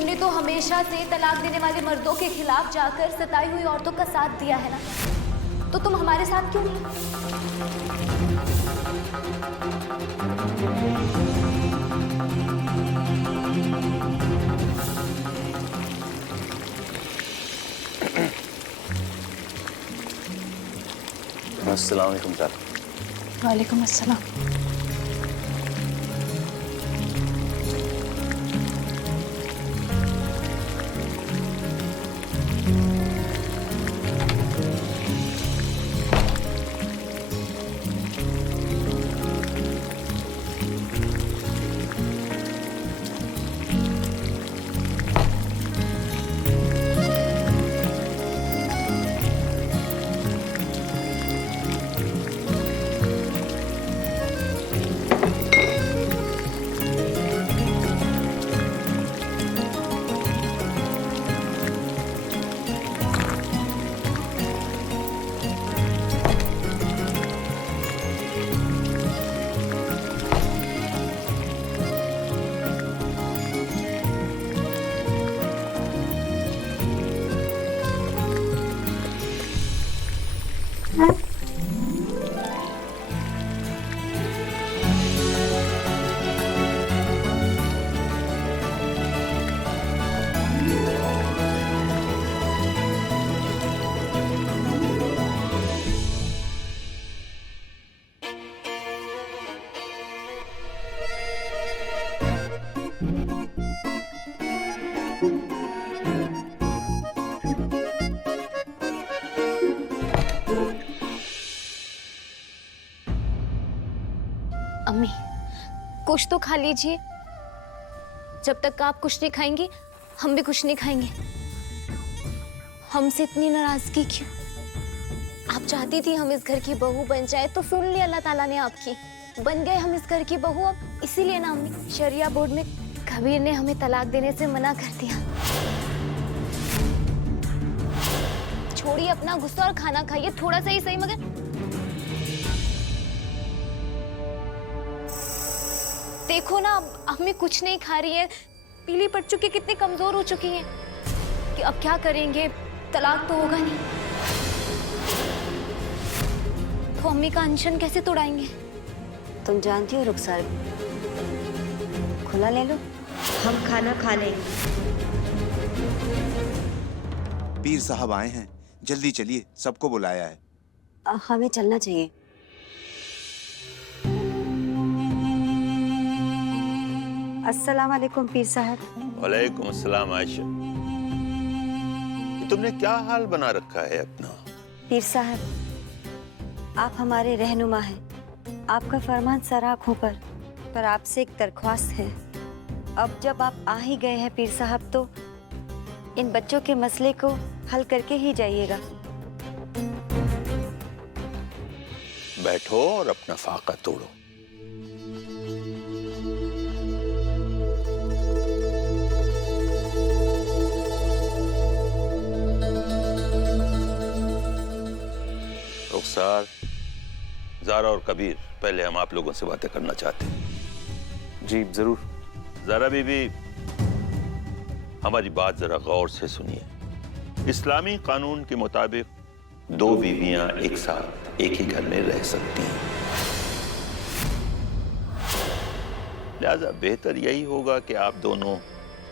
तुमने तो हमेशा से तलाक देने वाले मर्दों के खिलाफ जाकर सताई हुई औरतों का साथ दिया है ना, तो तुम हमारे साथ क्यों नहीं? अस्सलाम वालेकुम सर। वालेकुम अस्सलाम। अम्मी, कुछ तो खा लीजिए। जब तक आप कुछ नहीं खाएंगी, हम भी कुछ नहीं खाएंगे। हमसे इतनी नाराजगी क्यों? आप चाहती थी हम इस घर की बहू बन जाए, तो सुन लिया अल्लाह ताला ने आपकी। बन गए हम इस घर की बहू अब, इसीलिए ना अम्मी, शरिया बोर्ड में कबीर ने हमें तलाक देने से मना कर दिया। छोड़िए अपना गुस्सा और खाना खाइए, थोड़ा सा ही सही, मगर देखो ना अब अम्मी कुछ नहीं खा रही है, पीली पड़ चुकी, कितनी कमजोर हो चुकी हैं कि अब क्या करेंगे, तलाक तो होगा नहीं, तो अम्मी का अनशन कैसे तोड़ाएंगे? तुम जानती हो रुखसार, खुला ले लो, हम खाना खा लेंगे। पीर साहब आए हैं, जल्दी चलिए, सबको बुलाया है। हमें चलना चाहिए। अस्सलाम वालेकुम पीर साहब। वालेकुम अस्सलाम आयशा। तुमने क्या हाल बना रखा है अपना? पीर साहब, आप हमारे रहनुमा हैं, आपका फरमान सर आँखों पर आपसे एक दरख्वास्त है। अब जब आप आ ही गए हैं पीर साहब, तो इन बच्चों के मसले को हल करके ही जाइएगा। बैठो और अपना फाका तोड़ो। रुखसार, ज़ारा और कबीर, पहले हम आप लोगों से बातें करना चाहते हैं। जी जरूर। ज़ारा बीबी, हमारी बात जरा गौर से सुनिए। इस्लामी कानून के मुताबिक 2 बीवियां एक साथ एक ही घर में रह सकती हैं। लिहाजा बेहतर यही होगा कि आप दोनों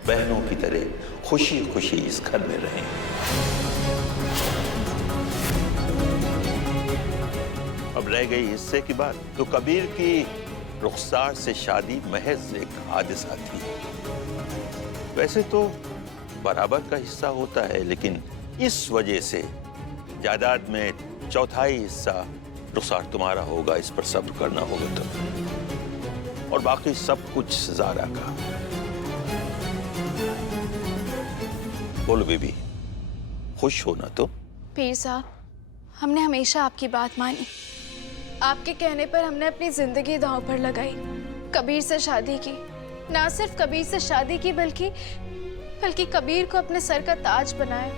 बहनों की तरह खुशी खुशी इस घर में रहें। अब रह गई हिस्से की बात, तो कबीर की रुखसार से शादी महज एक हादिसा थी। वैसे तो बराबर का हिस्सा होता है, लेकिन इस वजह से जायदाद में 1/4 हिस्सा रुखसार तुम्हारा होगा, इस पर सब्र करना होगा तुम्हें, और बाकी सब कुछ ज़ारा का। बोलो बेबी, खुश हो ना? तो पीर साहब, हमने हमेशा आपकी बात मानी। आपके कहने पर हमने अपनी जिंदगी दांव पर लगाई, कबीर से शादी की। ना सिर्फ कबीर से शादी की, बल्कि कबीर को अपने सर का ताज बनाया,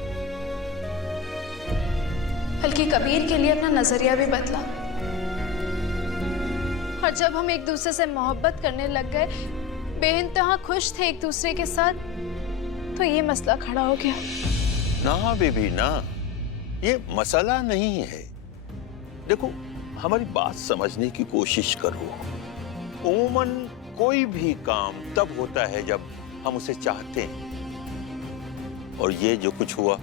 बल्कि कबीर के लिए अपना नजरिया भी बदला। और जब हम एक दूसरे से मोहब्बत करने लग गए, बेइंतहा खुश थे एक दूसरे के साथ, तो ये मसला खड़ा हो गया। ना बेबी ना, ये मसला नहीं है। देखो, हमारी बात समझने की कोशिश करो। उमूमन कोई भी काम तब होता है जब हम उसे चाहते हैं, और ये जो कुछ हुआ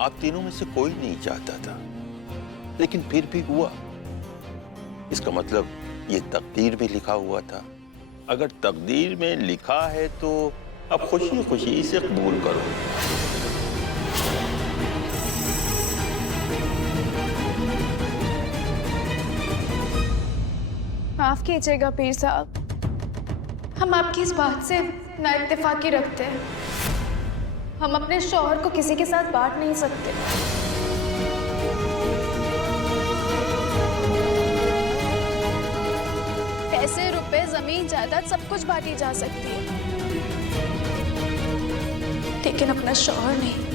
आप तीनों में से कोई नहीं चाहता था, लेकिन फिर भी हुआ। इसका मतलब ये तकदीर में लिखा हुआ था। अगर तकदीर में लिखा है तो अब खुशी खुशी इसे कबूल करो। माफ कीजिएगा पीर साहब, हम आपकी इस बात से ना इत्तेफाकी रखते हैं। हम अपने शौहर को किसी के साथ बांट नहीं सकते। पैसे, रुपए, जमीन, जायदाद सब कुछ बांटी जा सकती है, लेकिन अपना शौहर नहीं।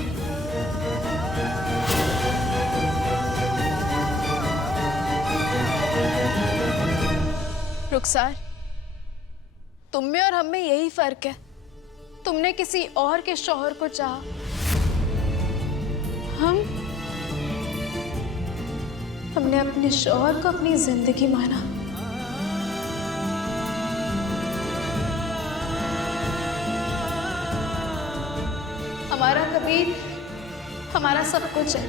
रुखसार, तुम में और हम में यही फर्क है। तुमने किसी और के शौहर को चाहा, हमने अपने शौहर को अपनी जिंदगी माना। हमारा कबीर हमारा सब कुछ है,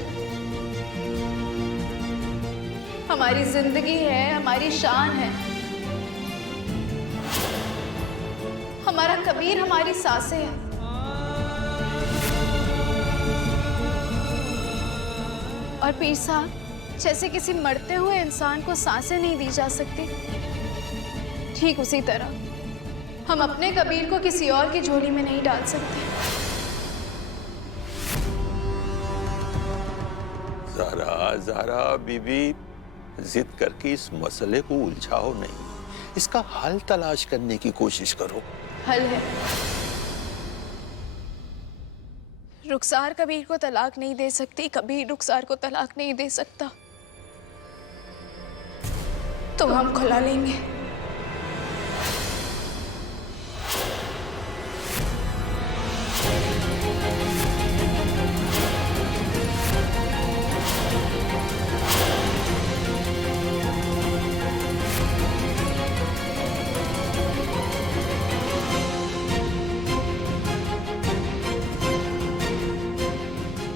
हमारी जिंदगी है, हमारी शान है। हमारा कबीर हमारी सांसें हैं। और पीर साहब, जैसे किसी मरते हुए इंसान को सांसें नहीं दी जा सकती, ठीक उसी तरह हम अपने कबीर को किसी और की झोली में नहीं डाल सकते। ज़ारा बीबी, जिद करके इस मसले को उलझाओ नहीं, इसका हल तलाश करने की कोशिश करो। हल है, रुखसार कबीर को तलाक नहीं दे सकती, कबीर रुखसार को तलाक नहीं दे सकता, तो हम खुला लेंगे।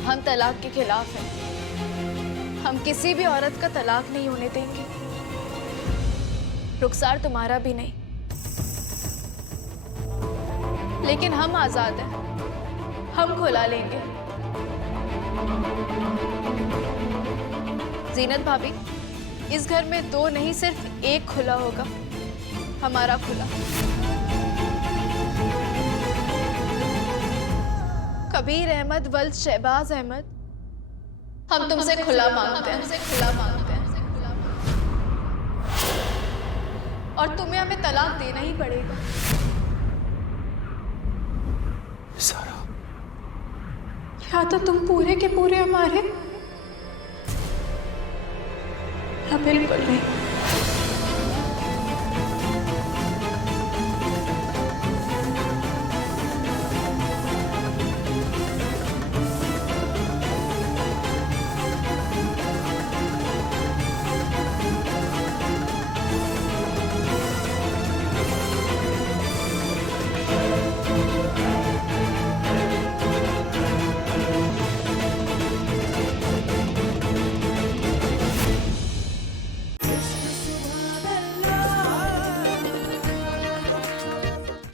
हम तलाक के खिलाफ हैं। हम किसी भी औरत का तलाक नहीं होने देंगे, रुखसार तुम्हारा भी नहीं। लेकिन हम आजाद हैं, हम खुला लेंगे। जीनत भाभी, इस घर में दो नहीं सिर्फ एक खुला होगा, हमारा खुला। कबीर अहमद वल्द शहबाज अहमद, हम तुमसे खुला मांगते हैं, और तुम्हें हमें तलाक देना ही पड़ेगा। सारा, या तो तुम पूरे के पूरे हमारे, या बिल्कुल नहीं।